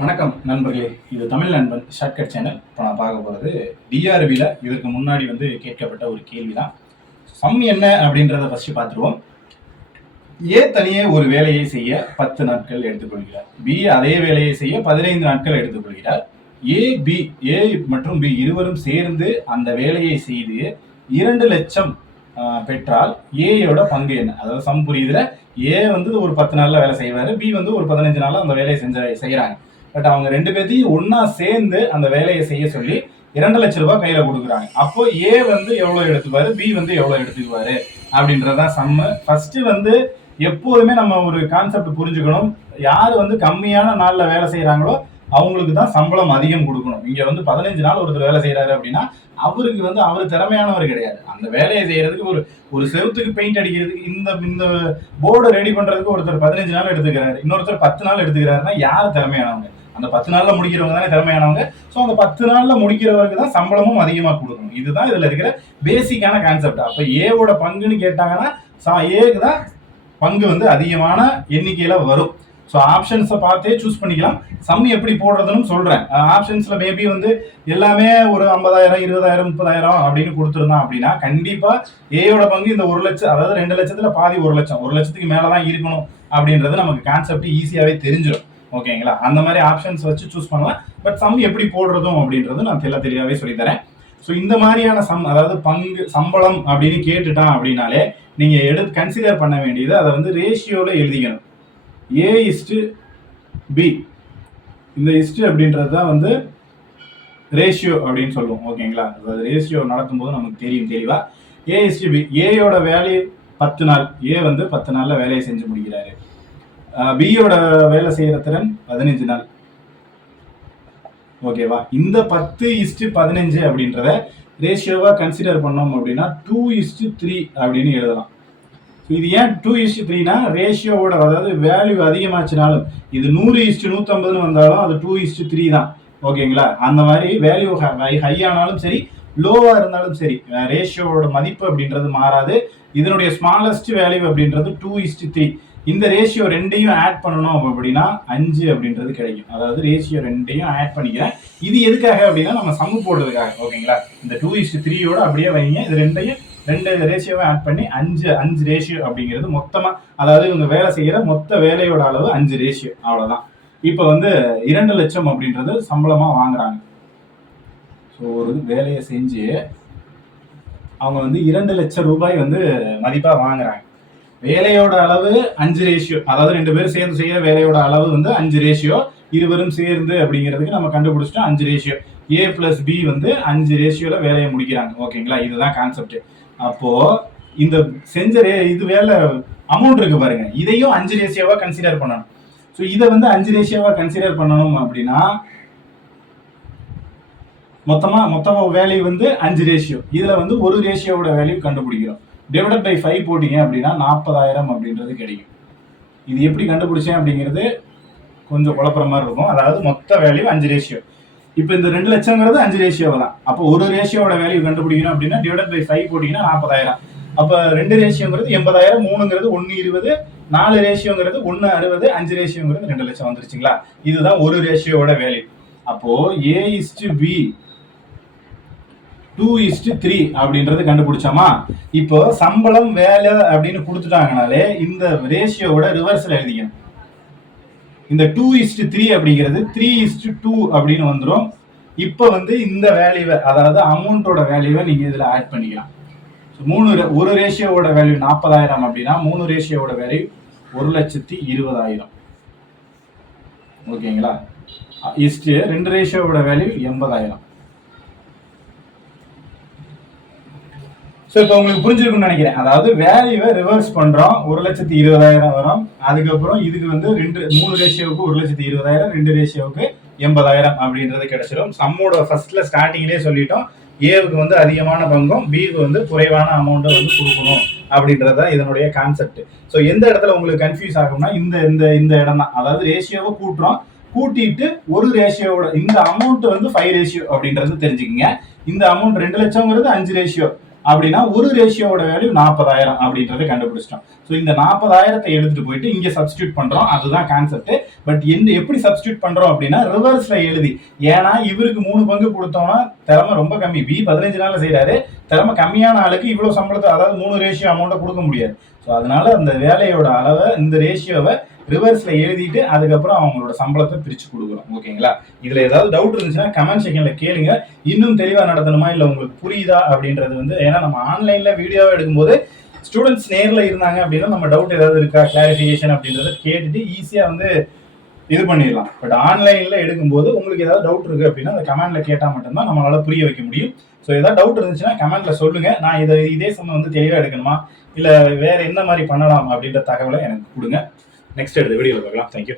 வணக்கம் நண்பர்களே, இது தமிழ் நண்பன் ஷார்ட்கட் சேனல். இப்போ நான் பார்க்க போகிறது டிஆர்பியில் இதற்கு முன்னாடி கேட்கப்பட்ட ஒரு கேள்வி தான். சம் என்ன அப்படின்றத ஃபஸ்ட்டு பார்த்துருவோம். ஏ தனியே ஒரு வேலையை செய்ய 10 நாட்கள் எடுத்துக்கொள்கிறார். பி அதே வேலையை செய்ய 15 நாட்கள் எடுத்துக்கொள்கிறார். ஏ மற்றும் பி இருவரும் சேர்ந்து அந்த வேலையை செய்து 2 லட்சம் பெற்றால் ஏயோட பங்கு என்ன? அதாவது சம் புரியுதுல. ஏ ஒரு 10 நாளில் வேலை செய்வார், பி ஒரு 15 நாளில் அந்த வேலையை செய்கிறாங்க. பட் அவங்க 2 பேர்த்தையும் ஒன்னா சேர்ந்து அந்த வேலையை செய்ய சொல்லி 2 லட்சம் ரூபாய் கையில கொடுக்குறாங்க. அப்போ ஏ எவ்வளவு எடுத்துக்குவாரு, பி எவ்வளவு எடுத்துக்குவாரு அப்படின்றதான் சம்மு. ஃபர்ஸ்ட் எப்போதுமே நம்ம ஒரு கான்செப்ட் புரிஞ்சுக்கணும். யாரு கம்மியான நாள்ல வேலை செய்யறாங்களோ அவங்களுக்கு தான் சம்பளம் அதிகம் கொடுக்கணும். இங்க 15 நாள் ஒருத்தர் வேலை செய்யறாரு அப்படின்னா அவருக்கு அவர் திறமையானவர் கிடையாது. அந்த வேலையை செய்யறதுக்கு ஒரு செவுத்துக்கு பெயிண்ட் அடிக்கிறதுக்கு இந்த போர்டை ரெடி பண்றதுக்கு ஒருத்தர் 15 நாள் எடுத்துக்கிறாரு, இன்னொருத்தர் 10 நாள் எடுத்துக்கிறாருன்னா யார் திறமையானவங்க? அந்த 10 நாள்ல முடிக்கிறவங்க தானே திறமையானவங்க. ஸோ அந்த 10 நாள்ல முடிக்கிறவருக்கு தான் சம்பளமும் அதிகமா கொடுக்கணும். இதுதான் இதுல இருக்கிற பேசிக்கான கான்செப்ட். அப்ப ஏவோட பங்குன்னு கேட்டாங்கன்னா ஏக்கு தான் பங்கு அதிகமான எண்ணிக்கையில வரும். ஸோ ஆப்ஷன்ஸை பார்த்தே சூஸ் பண்ணிக்கலாம். சம் எப்படி போடுறதுன்னு சொல்றேன். ஆப்ஷன்ஸ்ல மேபி எல்லாமே ஒரு 50,000, 20,000, 30,000 அப்படின்னு கொடுத்துருந்தான் அப்படின்னா கண்டிப்பா ஏயோட பங்கு இந்த 1 லட்சம், அதாவது 2 லட்சத்துல பாதி 1 லட்சம், 1 லட்சத்துக்கு மேலதான் இருக்கணும் அப்படின்றது நமக்கு கான்செப்ட் ஈஸியாவே தெரிஞ்சிடும். ஓகேங்களா? அந்த மாதிரி ஆப்ஷன்ஸ் வச்சு சூஸ் பண்ணலாம். பட் சம் எப்படி போடுறதும் அப்படின்றது நான் தெளிவாகவே சொல்லித்தரேன். ஸோ இந்த மாதிரியான சம், அதாவது பங்கு சம்பளம் அப்படின்னு கேட்டுட்டான் அப்படின்னாலே நீங்க கன்சிடர் பண்ண வேண்டியது அதை ரேஷியோல எழுதிக்கணும். A/B. இந்த இஸ்ட் அப்படின்றது தான் ரேஷியோ அப்படின்னு சொல்லுவோம். ஓகேங்களா? அதாவது ரேஷியோ நடத்தும் போது நமக்கு தெரியும் தெளிவா. A/B. ஏயோட வேல்யூ 10 நாள். ஏ 10 நாள்ல வேலையை செஞ்சு முடிக்கிறாரு. பியோட வேலை செய்யற திறன் 15 நாள். ஓகேவா? இந்த 10:15 அப்படின்றத ரேஷியோவா கன்சிடர் பண்ணோம் அப்படின்னா 2:3 அப்படின்னு எழுதலாம். இது ஏன் 2:3னா ரேஷியோவோட, அதாவது வேல்யூ அதிகமாச்சுனாலும் இது 100:150 வந்தாலும் அது 2:3 தான். ஓகேங்களா? அந்த மாதிரி வேல்யூ ஹை ஆனாலும் சரி, லோவா இருந்தாலும் சரி, ரேஷியோவோட மதிப்பு அப்படின்றது மாறாது. இதனுடைய ஸ்மாலஸ்ட் வேல்யூ அப்படின்றது 2:3. இந்த ரேஷியோ ரெண்டையும் ஆட் பண்ணணும் அப்படின்னா 5 அப்படின்றது கிடைக்கும். அதாவது ரேஷியோ ரெண்டையும் ஆட் பண்ணிக்கிறேன். இது எதுக்காக அப்படின்னா நம்ம சம்மு போடுறதுக்காக. ஓகேங்களா? இந்த 2:3யோட அப்படியே வைங்க. இது ரெண்டு ரேஷியோவை ஆட் பண்ணி 5 ரேஷியோ அப்படிங்கிறது மொத்தமா, அதாவது இவங்க வேலை செய்யற மொத்த வேலையோட அளவு 5 ரேஷியோ. அவ்வளவுதான். இப்ப 2 லட்சம் அப்படின்றது சம்பளமா வாங்குறாங்க. ஸோ ஒரு வேலையை செஞ்சு அவங்க 2 லட்சம் ரூபாய் மதிப்பா வாங்குறாங்க. வேலையோட அளவு 5 ரேஷியோ, அதாவது 2 பேரும் சேர்ந்து செய்யற வேலையோட அளவு 5 ரேஷியோ. இருவரும் சேர்ந்து அப்படிங்கிறதுக்கு நம்ம கண்டுபிடிச்சிட்டோம் 5 ரேஷியோ. A + B 5 ரேஷியோல வேலையை முடிக்கிறாங்க. ஓகேங்களா? இதுதான் கான்செப்ட். அப்போ இந்த செஞ்ச இது வேலை அமௌண்ட் இருக்கு பாருங்க, இதையும் 5 ரேஷியோவா கன்சிடர் பண்ணணும். ஸோ இதை 5 ரேஷியோவா கன்சிடர் பண்ணணும் அப்படின்னா மொத்த வேல்யூ 5 ரேஷியோ. இதுல ஒரு ரேஷியோட வேல்யூ கண்டுபிடிக்கிறோம். டிவைடட் பை 5 போட்டீங்க அப்படின்னா 40,000 அப்படின்றது கிடைக்கும். இது எப்படி கண்டுபிடிச்சேன் அப்படிங்கிறது கொஞ்சம் குழப்பற மாதிரி இருக்கும். அதாவது மொத்த வேல்யூ 5 ரேஷியோ. இப்போ இந்த 2 லட்சங்கிறது 5 ரேஷியோ தான். அப்போ ஒரு ரேஷியோட வேல்யூ கண்டுபிடிக்கணும் அப்படின்னா டிவைடட் பை 5 போட்டீங்கன்னா 40,000. அப்போ 2 ரேஷியோங்கிறது 80,000, 3ங்கிறது 120, 4 ரேஷியோங்கிறது 160, 5 ரேஷியோங்கிறது 2 லட்சம் வந்துருச்சுங்களா? இதுதான் ஒரு ரேஷியோட வேல்யூ. அப்போ A/B 2:3 அப்படின்றது கண்டுபிடிச்சோமா? இப்போ சம்பளம் வேலை அப்படின்னு கொடுத்துட்டாங்கனாலே இந்த ரேஷியோவோட ரிவர்ஸ்ல எழுதிக்கணும். இந்த 2:3 அப்படிங்கிறது 3:2 அப்படின்னு வந்துடும். இப்போ இந்த வேல்யூவை, அதாவது அமௌண்டோட வேல்யூவை நீங்க இதுல ஆட் பண்ணிக்கலாம். ஒரு ரேஷியோவோட வேல்யூ 40,000 அப்படின்னா 3 ரேஷியோவோட வேல்யூ 1,20,000. ஓகேங்களா? 2 ரேஷியோவோட வேல்யூ 80,000. ஸோ இப்போ உங்களுக்கு புரிஞ்சிருக்குன்னு நினைக்கிறேன். அதாவது வேல்யூவை ரிவர்ஸ் பண்றோம். 1,20,000 வரும். அதுக்கப்புறம் இதுக்கு 3 ரேஷியோவுக்கு 1,20,000, 2 ரேஷியோவுக்கு 80,000 அப்படின்றது கிடைச்சிடும். சம்மோட ஃபர்ஸ்ட்ல ஸ்டார்டிங்லேயே சொல்லிட்டோம், ஏவுக்கு அதிகமான பங்கும் பிக்கு குறைவான அமௌண்ட்டை கொடுக்கணும் அப்படின்றத இதனுடைய கான்செப்ட். ஸோ எந்த இடத்துல உங்களுக்கு கன்ஃபியூஸ் ஆகும்னா இந்த இடம் தான். அதாவது ரேஷியோவை கூட்டுறோம், கூட்டிட்டு ஒரு ரேஷியோவோட இந்த அமௌண்ட் 5 ரேஷியோ அப்படின்றது தெரிஞ்சுக்கங்க. இந்த அமௌண்ட் 2 லட்சம்ங்கிறது 5 ரேஷியோ. அப்படின்னா ஒரு ரேஷியோட வேல்யூ 40,000 அப்படின்றத கண்டுபிடிச்சிட்டோம். ஸோ இந்த 40,000 எடுத்துட்டு போயிட்டு இங்க சப்ஸ்டியூட் பண்றோம், அதுதான் கான்செப்ட். பட் எப்படி சப்ஸ்டியூட் பண்றோம் அப்படின்னா ரிவர்ஸ்ல எழுதி, ஏன்னா இவருக்கு 3 பங்கு கொடுத்தோம்னா திறமை ரொம்ப கம்மி, பி 15 நாள்ல செய்யறாரு, திறமை கம்மியான ஆளுக்கு இவ்வளவு சம்பளத்தை, அதாவது 3 ரேஷியோ அமௌண்ட்டை கொடுக்க முடியாது. ஸோ அதனால அந்த வேலையோட அளவை, இந்த ரேஷியோவை ரிவர்ஸ்ல எழுதிட்டு அதுக்கப்புறம் அவங்களோட சம்பளத்தை பிரிச்சு கொடுக்குறோம். ஓகேங்களா? இதுல ஏதாவது டவுட் இருந்துச்சுன்னா கமெண்ட் செக்ஷன்ல கேளுங்க. இன்னும் தெளிவா நடத்தணுமா இல்ல உங்களுக்கு புரியுதா அப்படின்றது வந்து, ஏன்னா நம்ம ஆன்லைன்ல வீடியோவை எடுக்கும்போது ஸ்டூடெண்ட்ஸ் நேர்ல இருந்தாங்க அப்படின்னா நம்ம டவுட் ஏதாவது இருக்கா, கிளாரிஃபிகேஷன் அப்படின்றத கேட்டுட்டு ஈஸியா வந்து இது பண்ணிடலாம். பட் ஆன்லைன்ல எடுக்கும்போது உங்களுக்கு ஏதாவது டவுட் இருக்கு அப்படின்னா அந்த கமெண்ட்ல கேட்டா மட்டும்தான் நம்மளால புரிய வைக்க முடியும். ஸோ ஏதாவது டவுட் இருந்துச்சுன்னா கமெண்ட்ல சொல்லுங்க. நான் இதே சமயம் வந்து தெளிவா எடுக்கணுமா இல்ல வேற என்ன மாதிரி பண்ணலாம் அப்படின்ற தகவலை எனக்கு கொடுங்க. நெக்ஸ்ட் எடுத்த வீடியோவில் பார்க்கலாம். தேங்க்யூ.